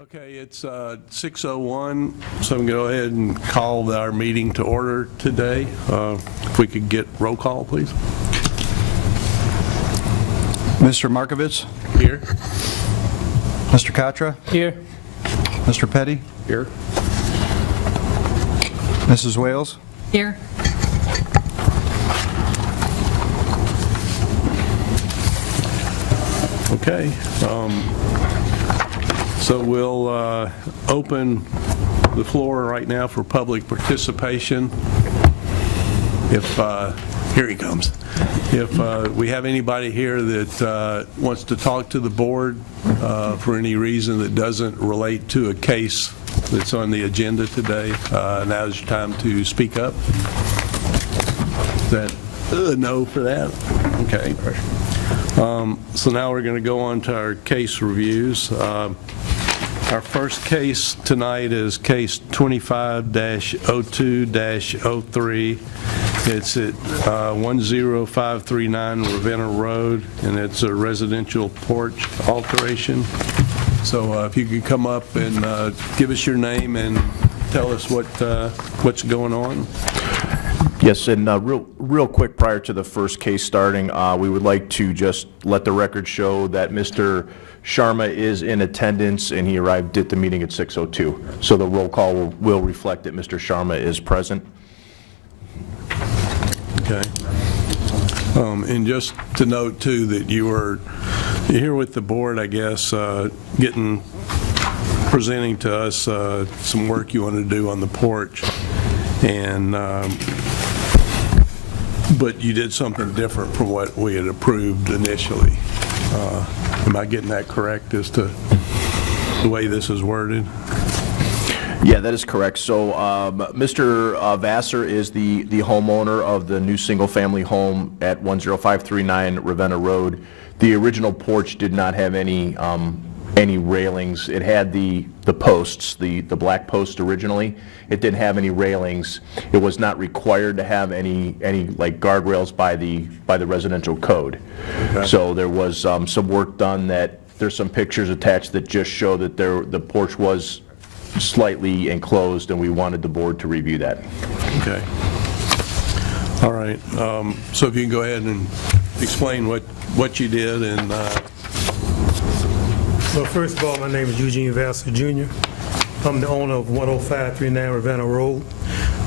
Okay, it's 6:01, so I'm going to go ahead and call our meeting to order today. If we could get roll call, please. Mr. Markovitz? Here. Mr. Katra? Here. Mr. Petty? Here. Mrs. Wales? Here. Okay. So we'll open the floor right now for public participation. Here he comes. If we have anybody here that wants to talk to the board for any reason that doesn't relate to a case that's on the agenda today, now is your time to speak up. Is that a no for that? Okay. So now we're going to go on to our case reviews. Our first case tonight is case 25-02-03. It's at 10539 Ravenna Road, and it's a residential porch alteration. So if you could come up and give us your name and tell us what's going on. Yes, and real quick prior to the first case starting, we would like to just let the record show that Mr. Sharma is in attendance and he arrived at the meeting at 6:02. So the roll call will reflect that Mr. Sharma is present. Okay. And just to note too that you're here with the board, I guess, presenting to us some work you want to do on the porch, and but you did something different from what we had approved initially. Am I getting that correct as to the way this is worded? Yeah, that is correct. So Mr. Vassar is the homeowner of the new single-family home at 10539 Ravenna Road. The original porch did not have any railings. It had the posts, the black post originally. It didn't have any railings. It was not required to have any like guardrails by the residential code. Okay. So there was some work done that there's some pictures attached that just show that the porch was slightly enclosed, and we wanted the board to review that. Okay. All right. So if you can go ahead and explain what you did and. Well, first of all, my name is Eugene Vassar Jr. I'm the owner of 10539 Ravenna Road.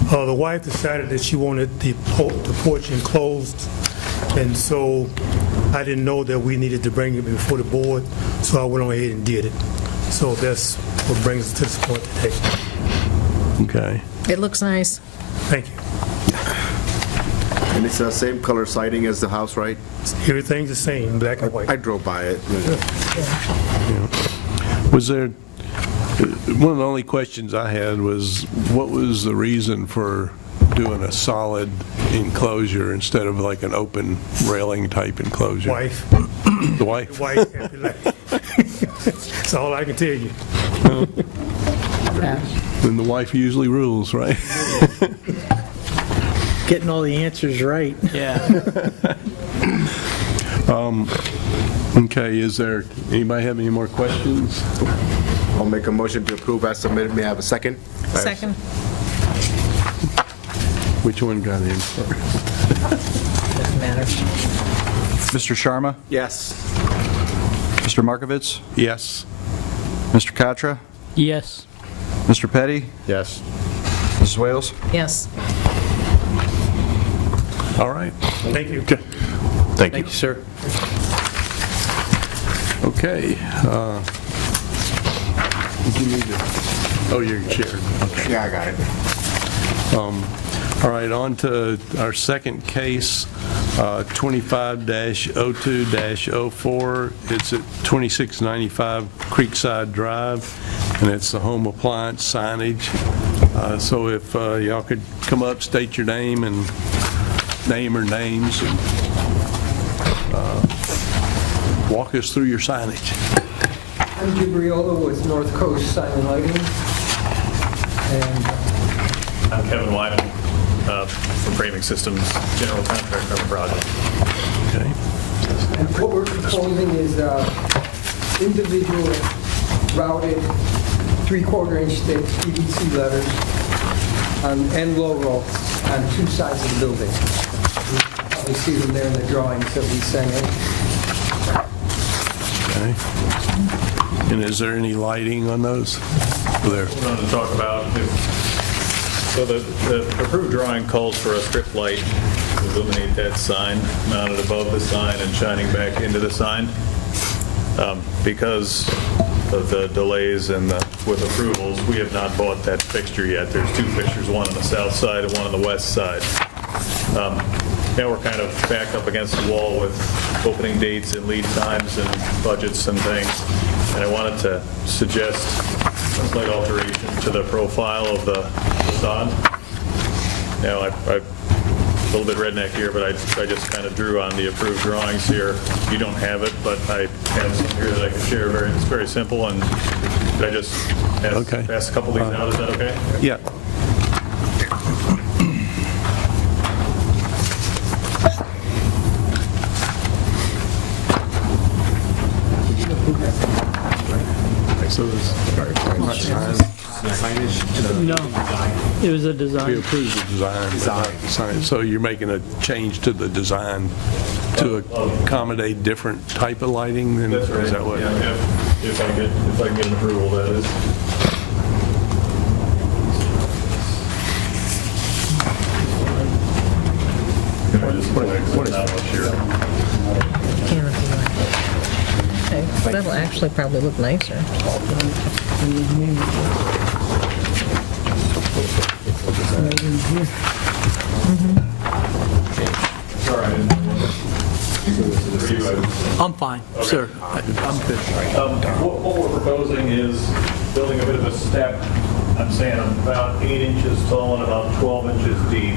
The wife decided that she wanted the porch enclosed, and so I didn't know that we needed to bring it before the board, so I went on ahead and did it. So that's what brings us to this point today. Okay. It looks nice. Thank you. And it's the same color siding as the house, right? Everything's the same, black and white. I drove by it. Yeah. Was there, one of the only questions I had was, what was the reason for doing a solid enclosure instead of like an open railing type enclosure? Wife. The wife? Wife, happy life. That's all I can tell you. Then the wife usually rules, right? Getting all the answers right. Yeah. Okay, is there, anybody have any more questions? I'll make a motion to approve as submitted. May I have a second? Second. Which one got in first? Doesn't matter. Mr. Sharma? Yes. Mr. Markovitz? Yes. Mr. Katra? Yes. Mr. Petty? Yes. Mrs. Wales? Yes. All right. Thank you. Thank you. sir. Okay. You need to, oh, you're chair. Okay. Yeah, I got it. All right, on to our second case, 25-02-04. It's at 2695 Creekside Drive, and it's the home appliance signage. So if y'all could come up, state your name and name or names, and walk us through your signage. I'm Gibriola with North Coast Sign and Lighting. And I'm Kevin Wyden from Framing Systems, general contractor on the project. Okay. what we're proposing is individual routed 3/4-inch thick PVC letters and logo on two sides of the building. You probably see them there in the drawings that we sent in. Okay. And is there any lighting on those? There. We're going to talk about, so the approved drawing calls for a strip light to illuminate that sign mounted above the sign and shining back into the sign. Because of the delays and with approvals, we have not bought that fixture yet. There's two fixtures, one on the south side and one on the west side. Now we're kind of backed up against the wall with opening dates and lead times and budgets and things. And I wanted to suggest a slight alteration to the profile of the facade. Now, I'm a little bit redneck here, but I just kind of drew on the approved drawings here. You don't have it, but I have some here that I can share. It's very simple, and could I just Okay. ask a couple of these out? Is that okay? Yeah. So No, it was a we design. approved the design. but not the sign. So you're making a change to the design to accommodate different type of lighting? Then That's right. Is that what? Yeah, if I can get an approval, that is. What is that much here? Can if you like. Okay, that'll actually probably look nicer. Sorry, I didn't know. So this is for you, I'm fine, sir. I'm good. What we're proposing is building a bit of a step, I'm saying about 8 inches tall and about 12 inches deep.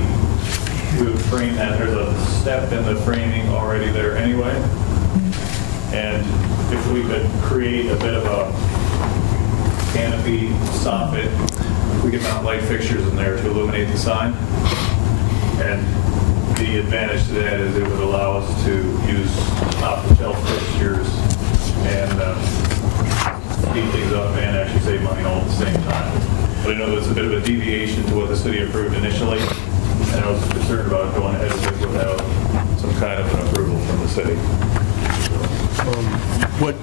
We would frame that, there's a step in the framing already there anyway. And if we could create a bit of a canopy soffit, we could mount light fixtures in there to illuminate the sign. And the advantage to that is it would allow us to use off-the-shelf fixtures and speed things up and actually save money all at the same time. But I know there's a bit of a deviation to what the city approved initially, and I was concerned about going ahead with it without some kind of an approval from the city. What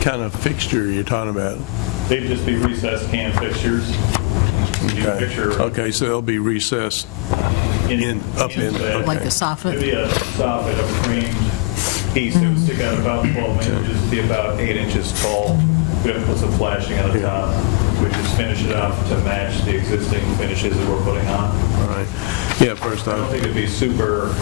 kind of fixture are you talking about? They'd just be recessed can fixtures. You Okay. picture Okay, so they'll be recessed up in, that. Like a soffit? It'd be a soffit, a framed piece. It would stick out about 12 inches, be about 8 inches tall. We'd have to put some flashing on the top. We'd just finish it off to match the existing finishes that we're putting on. all right. Yeah, first I don't off, think it'd be super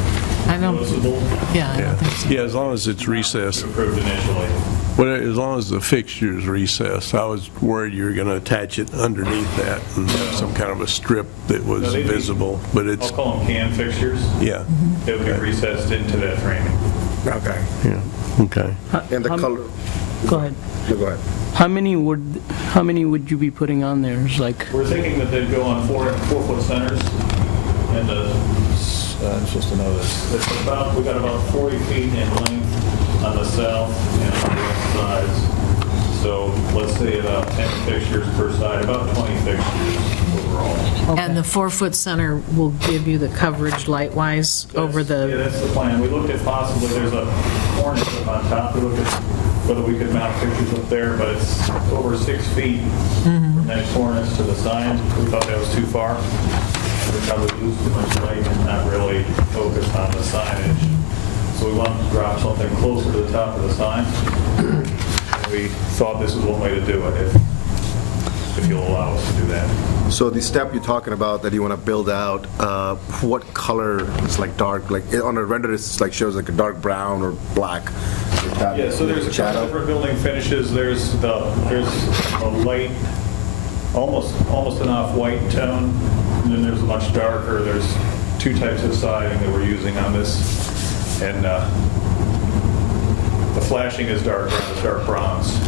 I don't, noticeable yeah, I yeah. don't think so. Yeah, as long as it's recessed. approved initially. Well, as long as the fixture's recessed. I was worried you were going to attach it underneath that and have some kind of a strip that was No, they'd be- visible, but I'll it's, call them can fixtures. yeah, They would be recessed into that framing. Okay. yeah, okay. And the color, Go ahead. no, go ahead. How many would you be putting on there? It's like, We're thinking that they'd go on 4-foot centers, and I'm supposed to know this. It's about, we got about 40 feet in length on the south and on the west sides. So let's say about 10 fixtures per side, about 20 fixtures overall. And the 4-foot center will give you the coverage light-wise over Yeah, the, that's the plan. We looked at possibly, there's a cornice up on top. We looked at whether we could mount fixtures up there, but it's over 6 feet from that cornice to the sign. We thought that was too far. We'd probably lose too much light and not really focus on the signage. So we wanted to drop something closer to the top of the sign. And we thought this was one way to do it, if you'll allow us to do that. So the step you're talking about that you want to build out, what color is like dark, like on a render it's like shows like a dark brown or black? Is that Yeah, so there's a couple shadow? different building finishes. There's a light, almost an off-white tone, and then there's a much darker. There's 2 types of siding that we're using on this, and the flashing is dark brown, it's dark bronze.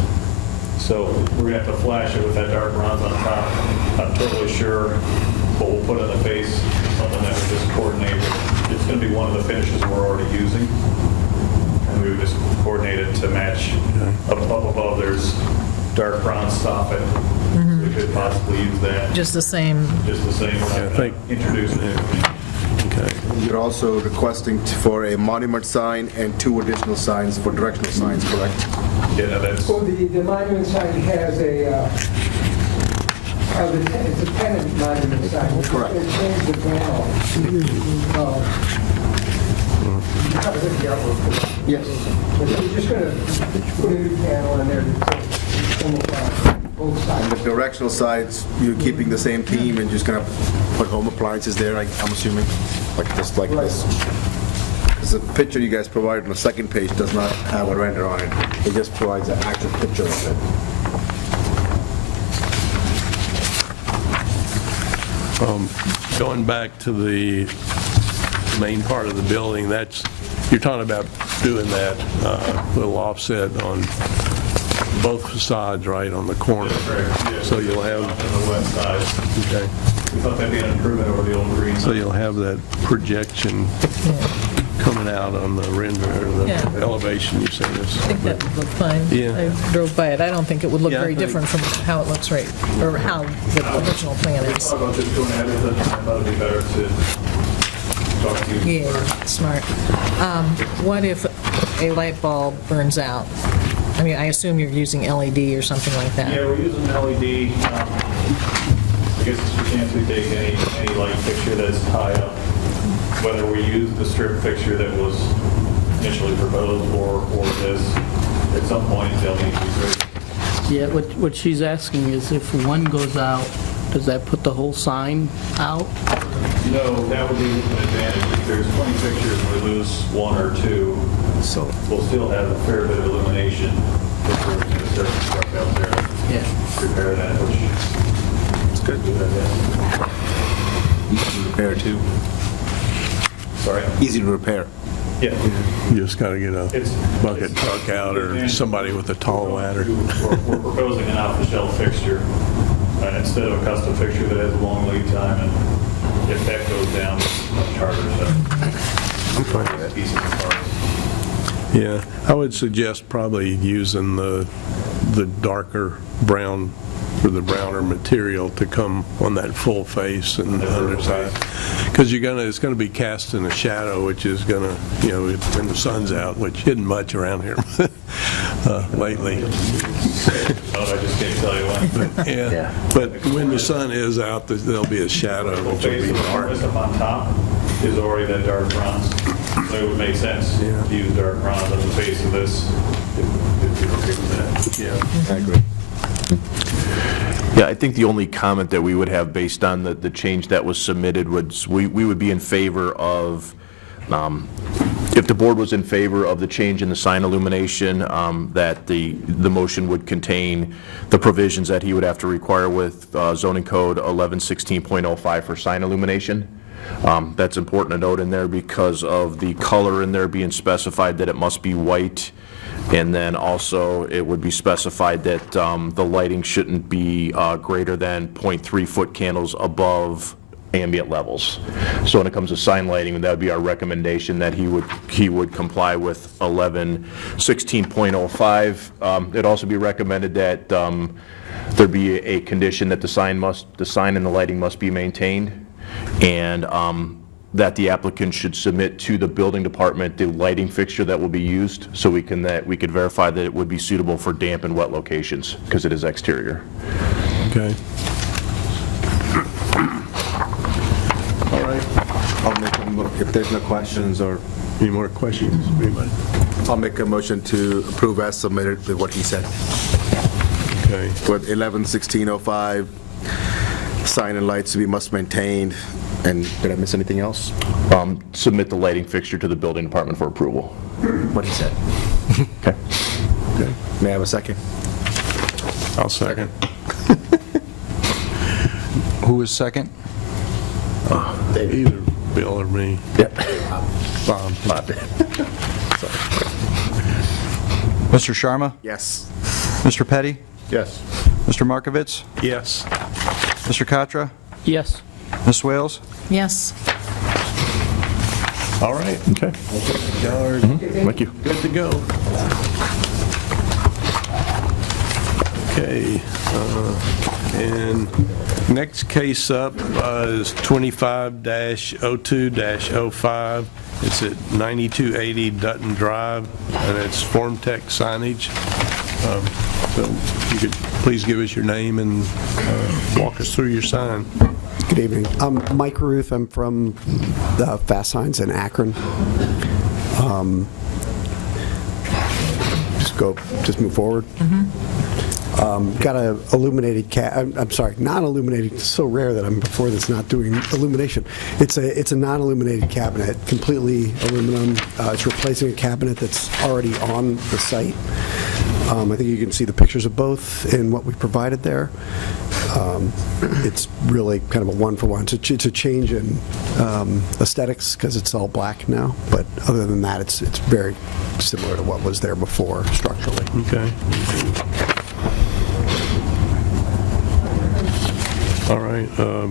So we're gonna have to flash it with that dark bronze on top. Not totally sure what we'll put in the face, something that we just coordinate. It's gonna be one of the finishes we're already using. And we would just coordinate it to match. Up above, there's dark brown soffit. So we could possibly use that, Just the same, just the same, I think- introduce it. Okay. You're also requesting for a monument sign and 2 additional signs for directional signs, correct? Yeah, no, that's, Well, the monument sign has it's a pennant monument sign. Correct. It changed the panel. Yes. But we're just going to put a new panel in there that's both And sides. the directional sides, you're keeping the same theme and just gonna put home appliances there, I'm assuming? Like this, like this? Because the picture you guys provided on the second page does not have a render on it. It just provides an actual picture of it. Going back to the main part of the building, you're talking about doing that little offset on both facades, right, on the corner? correct. So you'll have, On the west side. okay, We thought that'd be an improvement over the old green. so you'll have that projection coming out on the render, or Yeah. the elevation you sent us. I think that would look fine. Yeah. I drove by it. I don't think it would look Yeah, I very think- different from how it looks right, or how the original plan We is. thought about just going ahead with it. I thought it'd be better to talk to you. Yeah, smart. What if a light bulb burns out? I mean, I assume you're using LED or something like that. Yeah, we're using LED. I guess it's a chance we take any light fixture that's high up, whether we use the strip fixture that was initially proposed or this, at some point they'll need to be replaced. Yeah, what she's asking is if one goes out, does that put the whole sign out? No, that would be an advantage. If there's 20 fixtures and we lose 1 or 2, So, we'll still have a fair bit of illumination if we're going to start truck out there to Yeah. repair that, which it's good. Easy to repair too. Sorry? Easy to repair. Yeah. You just got to get a It's- bucket truck out, or somebody with a tall ladder. We're proposing an off-the-shelf fixture instead of a custom fixture that has a long lead time, and if that goes down, it's much harder, so. I'm fine with that. Pieces of parts. Yeah, I would suggest probably using the darker brown, or the browner material to come on that full face and the underside. Because it's gonna be casting a shadow, which is gonna, when the sun's out, which isn't much around here lately. Oh, I just can't tell you when. Yeah, but when the sun is out, there'll be a shadow, The which will face be of the dark. harvest up on top is already that dark bronze, so it would make sense Yeah. to use dark bronze on the face of this, if you're okay with that. Yeah. I agree. Yeah, I think the only comment that we would have based on the change that was submitted was, we would be in favor of, if the board was in favor of the change in the sign illumination, that the motion would contain the provisions that he would have to require with zoning code 1116.05 for sign illumination. That's important to note in there because of the color in there being specified that it must be white. And then also, it would be specified that the lighting shouldn't be greater than 0.3-foot candles above ambient levels. So when it comes to sign lighting, that would be our recommendation, that he would comply with 1116.05. It'd also be recommended that there be a condition that the sign and the lighting must be maintained, and that the applicant should submit to the building department the lighting fixture that will be used, so we could verify that it would be suitable for damp and wet locations, because it is exterior. Okay. All right. If there's no questions, or Any more questions, anybody? I'll make a motion to approve as submitted with what he said. Okay. With 111605, sign and lights to be must maintained, and did I miss anything else? Submit the lighting fixture to the building department for approval. What he said. Okay. Okay. May I have a second? I'll second. Who was second? Either Bill or me. Bob. Mr. Sharma? Yes. Mr. Petty? Yes. Mr. Markovitz? Yes. Mr. Katra? Yes. Ms. Wales? Yes. All right. Okay. Y'all are Thank you. good to go. Okay, and next case up is 25-02-05. It's at 9280 Dutton Drive, and it's Form Tech signage. So if you could please give us your name and walk us through your sign. Good evening. I'm Mike Ruth. I'm from the Fast Signs in Akron. Just move forward. Got a illuminated non-illuminated. It's so rare that I'm before this not doing illumination. It's a non-illuminated cabinet, completely aluminum. It's replacing a cabinet that's already on the site. I think you can see the pictures of both in what we provided there. It's really kind of a one-for-one. It's a change in aesthetics because it's all black now, but other than that, it's very similar to what was there before structurally. Okay. All right. Yeah,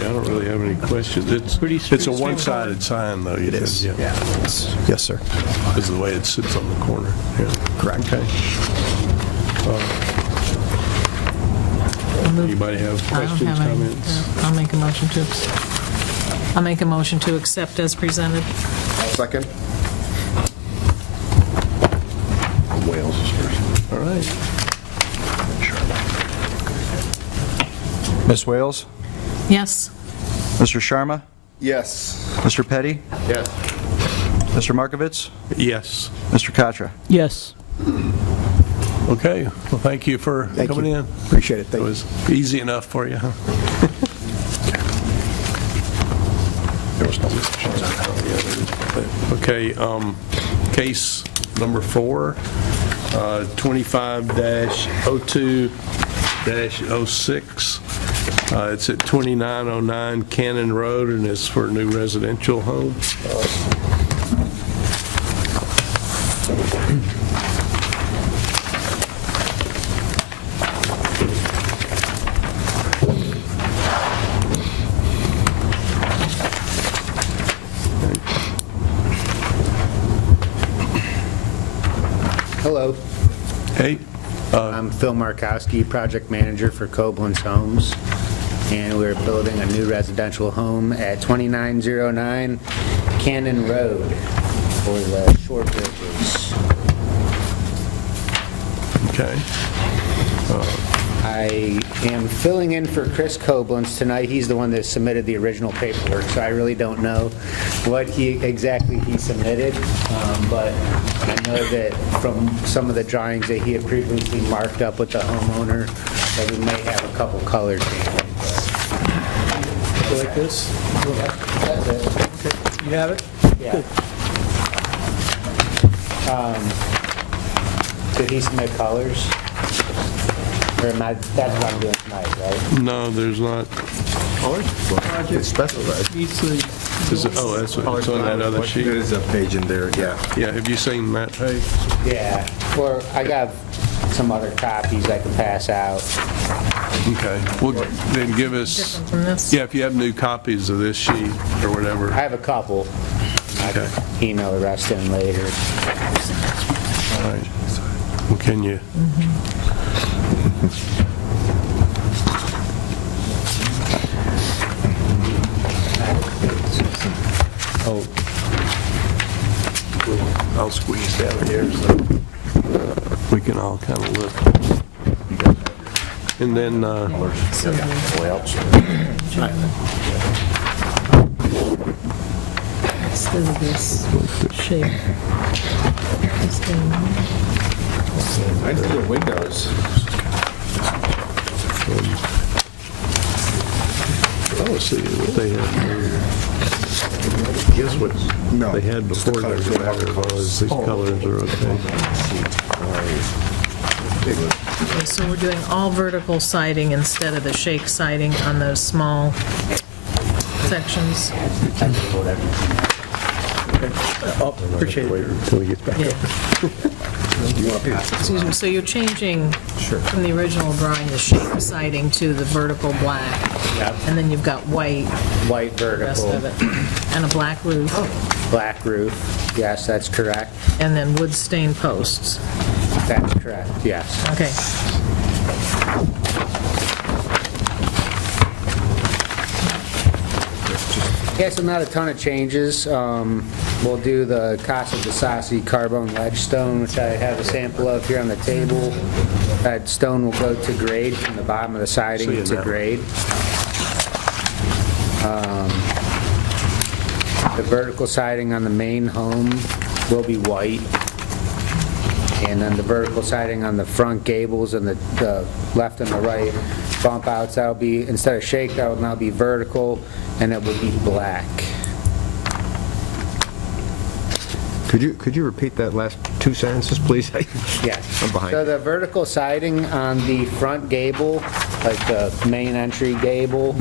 I don't really have any questions. It's a one-sided sign, though. It is. Yeah. Yes, sir. Because of the way it sits on the corner. Yeah. Correct. Okay. Anybody have I don't questions, have any. comments? No. I'll make a motion to accept as presented. Second? Wales is first. All right. Ms. Wales? Yes? Mr. Sharma? Yes. Mr. Petty? Yes. Mr. Markovitz? Yes. Mr. Katra? Yes. Okay. Well, thank you for Thank coming you. in. Appreciate it. It Thank you. was easy enough for you, huh? Okay, case number 4, 25-02-06. It's at 2909 Cannon Road, and it's for a new residential home. Hello, Hey, I'm Phil Markowski, project manager for Koblenz Homes, and we're building a new residential home at 2909 Cannon Road for the short bridges. okay. I am filling in for Chris Koblenz tonight. He's the one that submitted the original paperwork, so I really don't know what exactly he submitted, but I know that from some of the drawings that he had previously marked up with the homeowner, that we may have a couple color changes. Like this? That's it. You have it? Yeah. Did he submit colors? Or am I, that's what I'm doing tonight, right? No, there's not. It's specified. Is it, oh, that's what, it's on that other sheet. There is a page in there, yeah. Yeah, have you seen that page? Yeah, or I got some other copies I can pass out. Okay. Well, then give us, Different from this? yeah, if you have new copies of this sheet or whatever. I have a couple. I Okay. can email the rest in later. All right. Well, can you? Oh. I'll squeeze down here so we can all kind of look. And then, Instead of this shape. This thing. I see the windows. oh, see what they had here. Guess what No, they had just the before colors, their the other backer was, these colors are okay. Okay, so we're doing all vertical siding instead of the shake siding on those small sections. Oh, appreciate Wait it. until he gets back Yeah. up. Excuse me, so you're changing from the original drawing, the shake siding to the vertical black, Yep. and then you've got white, White the rest vertical, of it, and a black roof, black roof. Yes, that's correct. and then wood stained posts. That's correct, yes. Okay. Yeah, so not a ton of changes. We'll do the Casa de Sassi carbon ledge stone, which I have a sample of here on the table. That stone will go to grade from the bottom of the siding to grade. The vertical siding on the main home will be white. And then the vertical siding on the front gables and the left and the right bump outs, that'll be, instead of shake, that will now be vertical, and it will be black. Could you repeat that last two sentences, please? Yes. I'm behind. So the vertical siding on the front gable, like the main entry gable,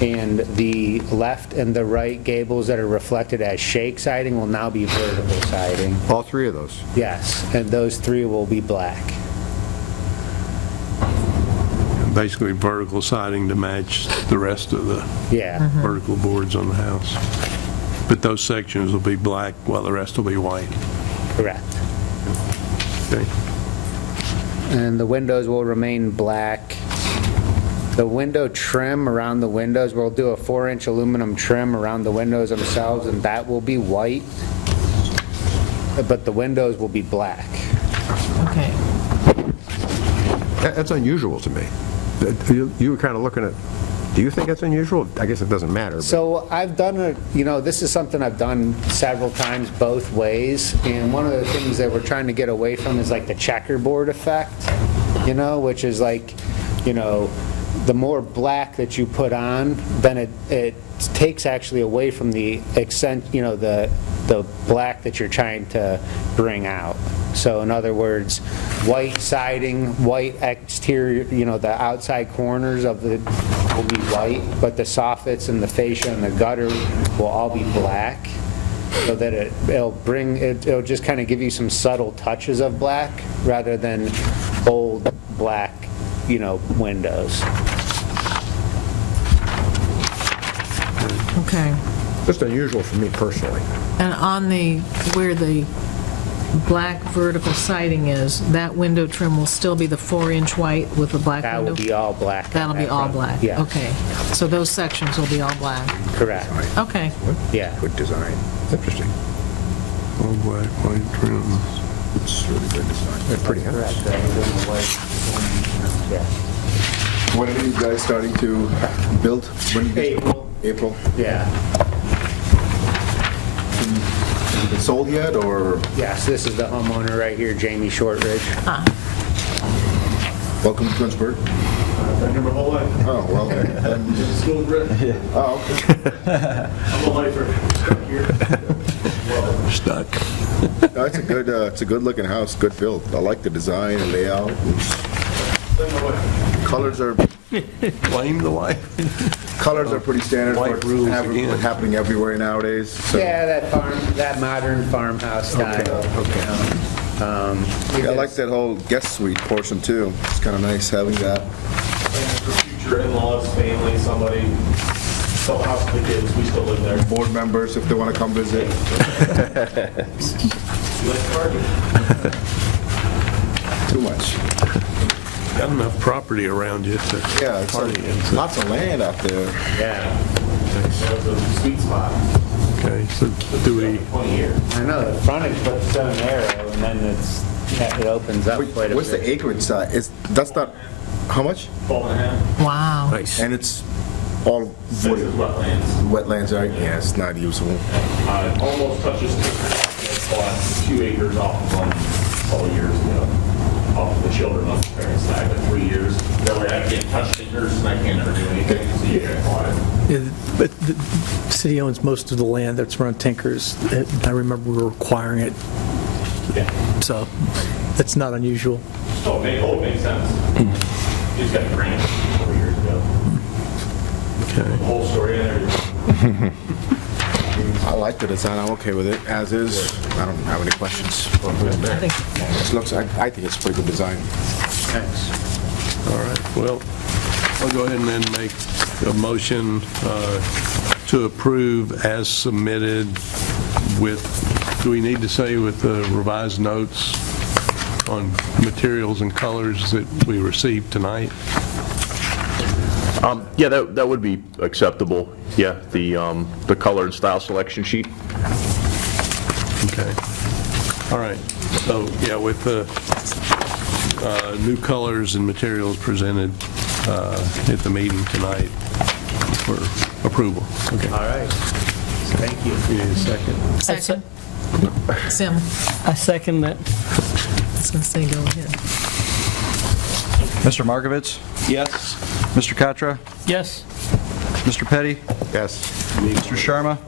and the left and the right gables that are reflected as shake siding will now be vertical siding. All three of those? Yes, and those three will be black. Basically vertical siding to match the rest of the Yeah. vertical boards on the house. But those sections will be black while the rest will be white. Correct. Okay. And the windows will remain black. The window trim around the windows, we'll do a 4-inch aluminum trim around the windows themselves, and that will be white, but the windows will be black. Okay. That's unusual to me. You were kind of looking at, do you think that's unusual? I guess it doesn't matter. But So I've done this is something I've done several times both ways, and one of the things that we're trying to get away from is like the checkerboard effect, which is like, the more black that you put on, then it takes actually away from the accent, the black that you're trying to bring out. So in other words, white siding, white exterior, the outside corners of it will be white, but the soffits and the fascia and the gutter will all be black, so that it'll just kind of give you some subtle touches of black rather than bold black, windows. Okay. just unusual for me personally. And on where the black vertical siding is, that window trim will still be the 4-inch white with the black That window? will be all black. on That'll be that all front. black? Yeah. Okay. So those sections will be all black? Correct. Okay. Yeah. Good design. Interesting. All black, white trim. It's really good design. They're pretty nice. Yeah. When are you guys starting to build? When you guys- April. April? Yeah. Has it been sold yet, or Yes, this is the homeowner right here, Jamie Shortridge. welcome to Twinsburg? Been here my whole life. Oh, well, then. School grit. Oh, okay. I'm a lifer. Stuck here. Stuck. No, it's a good looking house, good build. I like the design and layout. Colors are Blame the wife. pretty standard White for rules again. happening everywhere nowadays. So. Yeah, that modern farmhouse style. I like that whole guest suite portion too. It's kind of nice having that. For future in-laws, family, somebody, sell the house to the kids, we still live there. Board members, if they want to come visit. We like parking. Too much. Got enough property around you to Yeah, it's party in. lots of land out there. Yeah. That was a sweet spot. Okay, so do we, 20 years. I know, the frontage looks so narrow, and then it opens up quite a bit. What's the acreage size? That's not, how much? 12 and a half. Wow. nice. And it's all This is wetlands. wetlands, right? Yeah, it's not usable. Almost touches, bought 2 acres off of them a couple years ago. Off of the children on the parents' side, but 3 years. That way I can't touch fingers and I can't ever do anything, so you can't buy it. Yeah, but the city owns most of the land that's around Tinker's. I remember we were requiring it, Yeah. so it's not unusual. So it makes sense. You just got a grant 4 years ago. Okay. The whole story and everything. I like the design. I'm okay with it as is. I don't have any questions. I think I think it's a pretty good design. Thanks. All right, well, I'll go ahead and then make a motion to approve as submitted with do we need to say with the revised notes on materials and colors that we received tonight? Yeah, that would be acceptable. Yeah, the color and style selection sheet. Okay. All right. So, yeah, with the new colors and materials presented at the meeting tonight for approval. Okay. All right. Thank you. You need a second? Second. Sim, I second that. I was going to say go ahead. Mr. Markovitz? Yes. Mr. Katra? Yes. Mr. Petty? Yes. Mr. Sharma?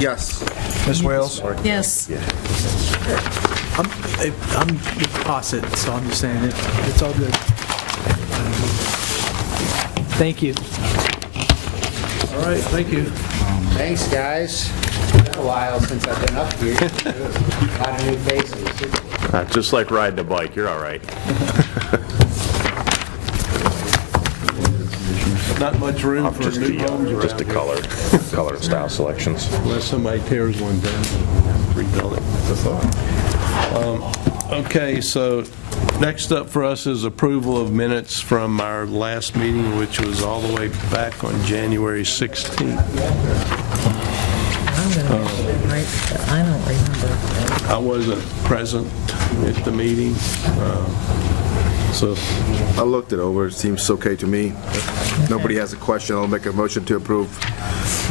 Yes. Ms. Wales? Yes. I'm the faucet, so I'm just saying it's all good. Thank you. All right, thank you. Thanks, guys. It's been a while since I've been up here. A lot of new faces. Just like riding a bike, you're all right. Not much room for new homes around Just the here, color and style selections. unless somebody tears one down and rebuild it. That's all. Okay, so next up for us is approval of minutes from our last meeting, which was all the way back on January 16th. I'm going to write, I don't remember. I wasn't present at the meeting, so I looked it over, it seems okay to me. If nobody has a question, I'll make a motion to approve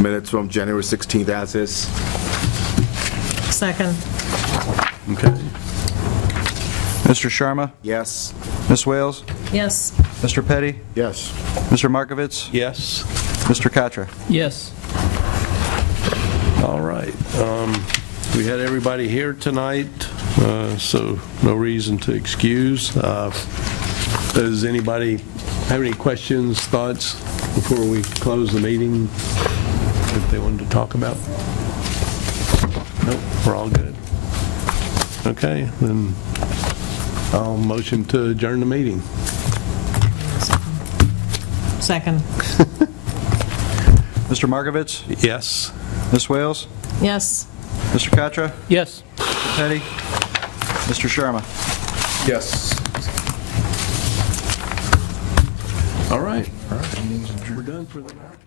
minutes from January 16th as is. Second. okay. Mr. Sharma? Yes. Ms. Wales? Yes. Mr. Petty? Yes. Mr. Markovitz? Yes. Mr. Katra? Yes. All right. We had everybody here tonight, so no reason to excuse. Does anybody have any questions, thoughts before we close the meeting that they wanted to talk about? Nope, we're all good. Okay, then I'll motion to adjourn the meeting. Second. Mr. Markovitz? Yes. Ms. Wales? Yes. Mr. Katra? Yes. Mr. Petty? Mr. Sharma? Yes. All right. We're done for the night.